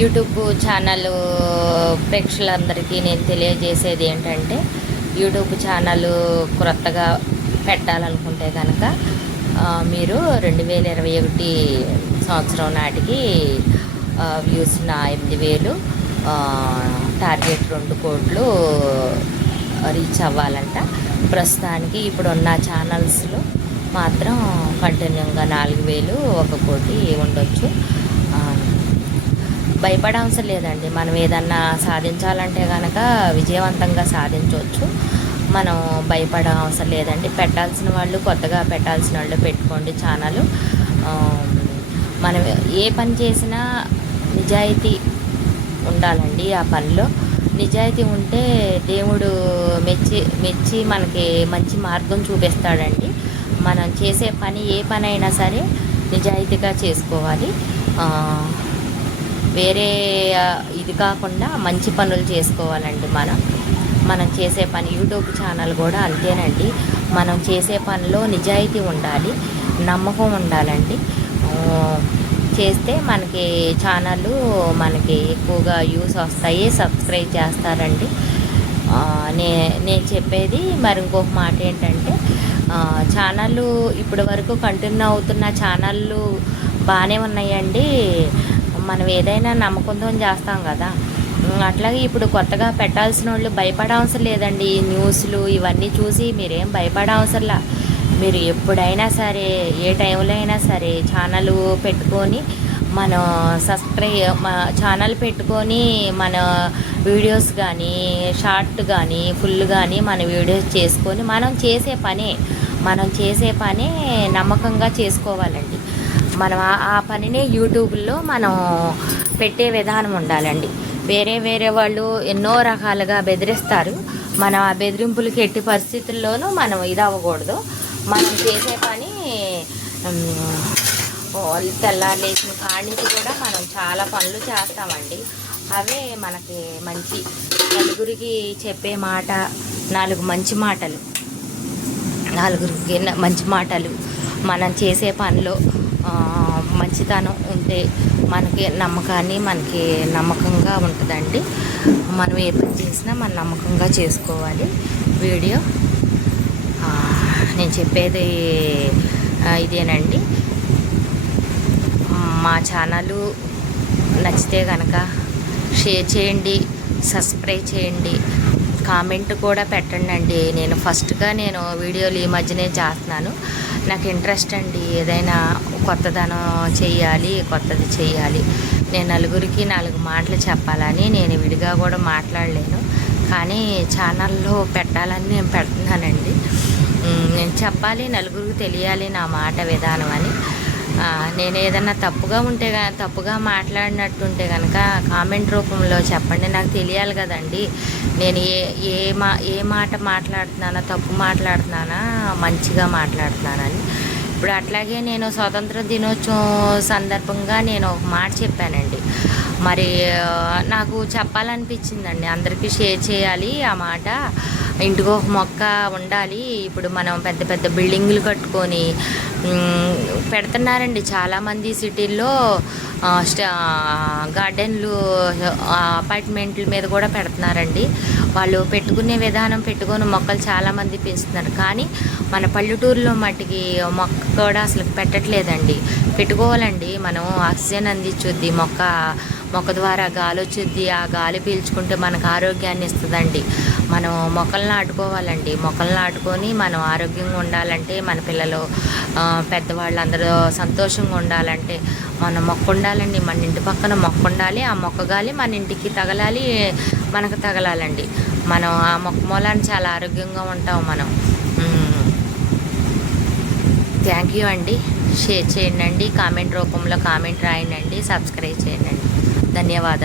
YouTube channel ప్రేక్షకులందరికీ నేను తెలియజేసేది ఏంటంటే, యూట్యూబ్ ఛానల్ క్రొత్తగా పెట్టాలనుకుంటే కనుక మీరు 2021 సంవత్సరం నాటికి వ్యూస్ నా 8,000, టార్గెట్ 2 కోట్లు రీచ్ అవ్వాలంట. ప్రస్తుతానికి ఇప్పుడున్న ఛానల్స్లో మాత్రం కంటిన్యూగా 4,000, 1 కోటి ఉండొచ్చు. భయపడవసరం లేదండి. మనం ఏదన్నా సాధించాలంటే కనుక విజయవంతంగా సాధించవచ్చు. మనం భయపడ అవసరం లేదండి. పెట్టాల్సిన వాళ్ళు, కొత్తగా పెట్టాల్సిన వాళ్ళు పెట్టుకోండి ఛానల్. మనం ఏ పని చేసినా నిజాయితీ ఉండాలండి. ఆ పనిలో నిజాయితీ ఉంటే దేవుడు మెచ్చి మనకి మంచి మార్గం చూపిస్తాడండి. మనం చేసే పని ఏ పని అయినా సరే నిజాయితీగా చేసుకోవాలి. వేరే ఇది కాకుండా మంచి పనులు చేసుకోవాలండి. మనం చేసే పని, యూట్యూబ్ ఛానల్ కూడా అంతేనండి. మనం చేసే పనిలో నిజాయితీ ఉండాలి, నమ్మకం ఉండాలండి. చేస్తే మనకి ఛానల్ మనకి ఎక్కువగా వ్యూస్ వస్తాయి, సబ్స్క్రైబ్ చేస్తారండి. నేను చెప్పేది మరి ఇంకొక మాట ఏంటంటే, ఛానళ్ళు ఇప్పటి వరకు కంటిన్యూ అవుతున్న ఛానళ్ళు బాగానే ఉన్నాయండి. మనం ఏదైనా నమ్మకంతో చేస్తాం కదా. అట్లాగే ఇప్పుడు కొత్తగా పెట్టాల్సిన వాళ్ళు భయపడవసరం లేదండి. ఈ న్యూస్లు ఇవన్నీ చూసి మీరేం భయపడవసరంలా. మీరు ఎప్పుడైనా సరే, ఏ టైంలో అయినా సరే ఛానల్ పెట్టుకొని మన ఛానల్ పెట్టుకొని మన వీడియోస్ కానీ, షార్ట్ కానీ, ఫుల్ కానీ మన వీడియోస్ చేసుకొని మనం చేసే పనే నమ్మకంగా చేసుకోవాలండి. మనం ఆ పనినే యూట్యూబ్లో మనం పెట్టే విధానం ఉండాలండి. వేరే వాళ్ళు ఎన్నో రకాలుగా బెదిరిస్తారు. మనం ఆ బెదిరింపులకి ఎట్టి పరిస్థితుల్లోనూ మనం అవ్వకూడదు. మనం చేసే పని తెల్లారు లేచిన కాడి నుంచి కూడా మనం చాలా పనులు చేస్తామండి. అవే మనకి మంచి నలుగురికి చెప్పే మాట, 4 మంచి మాటలు, నలుగురికి మంచి మాటలు. మనం చేసే పనిలో మంచితనం ఉంటే మనకి నమ్మకంగా ఉంటుందండి. మనం ఏ పని చేసినా మనం నమ్మకంగా చేసుకోవాలి. వీడియో నేను చెప్పేది ఇదేనండి. మా ఛానల్ నచ్చితే కనుక షేర్ చేయండి, సబ్స్క్రైబ్ చేయండి, కామెంట్ కూడా పెట్టండి. నేను ఫస్ట్గా వీడియోలు ఈ మధ్యనే చేస్తున్నాను. నాకు ఇంట్రెస్ట్ అండి. ఏదైనా కొత్తది చేయాలి. నేను నలుగురికి 4 మాటలు చెప్పాలని నేను విడిగా కూడా మాట్లాడలేను. కానీ ఛానల్లో పెట్టాలని నేను పెడుతున్నానండి. నేను చెప్పాలి, నలుగురికి తెలియాలి నా మాట విధానం అని. నేను ఏదన్నా తప్పుగా మాట్లాడినట్టుంటే కనుక కామెంట్ రూపంలో చెప్పండి. నాకు తెలియాలి కదండి. నేను ఏ మాట మాట్లాడుతున్నానా, తప్పు మాట్లాడుతున్నానా, మంచిగా మాట్లాడుతున్నానని. ఇప్పుడు అట్లాగే నేను స్వాతంత్ర దినోత్సవం సందర్భంగా నేను ఒక మాట చెప్పానండి. మరి నాకు చెప్పాలనిపించిందండి. అందరికీ షేర్ చేయాలి ఆ మాట. ఇంటికి ఒక మొక్క ఉండాలి. ఇప్పుడు మనం పెద్ద బిల్డింగులు కట్టుకొని పెడుతున్నారండి చాలామంది. సిటీల్లో గార్డెన్లు, అపార్ట్మెంట్ల మీద కూడా పెడుతున్నారండి. వాళ్ళు పెట్టుకునే విధానం పెట్టుకొని మొక్కలు చాలామంది పెంచుతున్నారు. కానీ మన పల్లెటూరులో మట్టికి మొక్క కూడా అసలు పెట్టట్లేదండి. పెట్టుకోవాలండి. మనం ఆక్సిజన్ అందించుద్ది మొక్క ద్వారా గాలి వచ్చుద్ది. ఆ గాలి పీల్చుకుంటే మనకు ఆరోగ్యాన్ని ఇస్తుందండి. మనం మొక్కలు నాటుకోవాలండి. మొక్కలు నాటుకొని మనం ఆరోగ్యంగా ఉండాలంటే, మన పిల్లలు, పెద్దవాళ్ళు అందరూ సంతోషంగా ఉండాలంటే మన మొక్క ఉండాలండి. మన ఇంటి పక్కన మొక్క ఉండాలి. ఆ మొక్క గాలి మన ఇంటికి తగలాలి, మనకు తగలాలండి. మనం ఆ మొక్క మూలాన్ని చాలా ఆరోగ్యంగా ఉంటాం మనం. థ్యాంక్ యూ అండి. షేర్ చేయండి, కామెంట్ రూపంలో కామెంట్ రాయండి, సబ్స్క్రైబ్ చేయండి. ధన్యవాదాలు.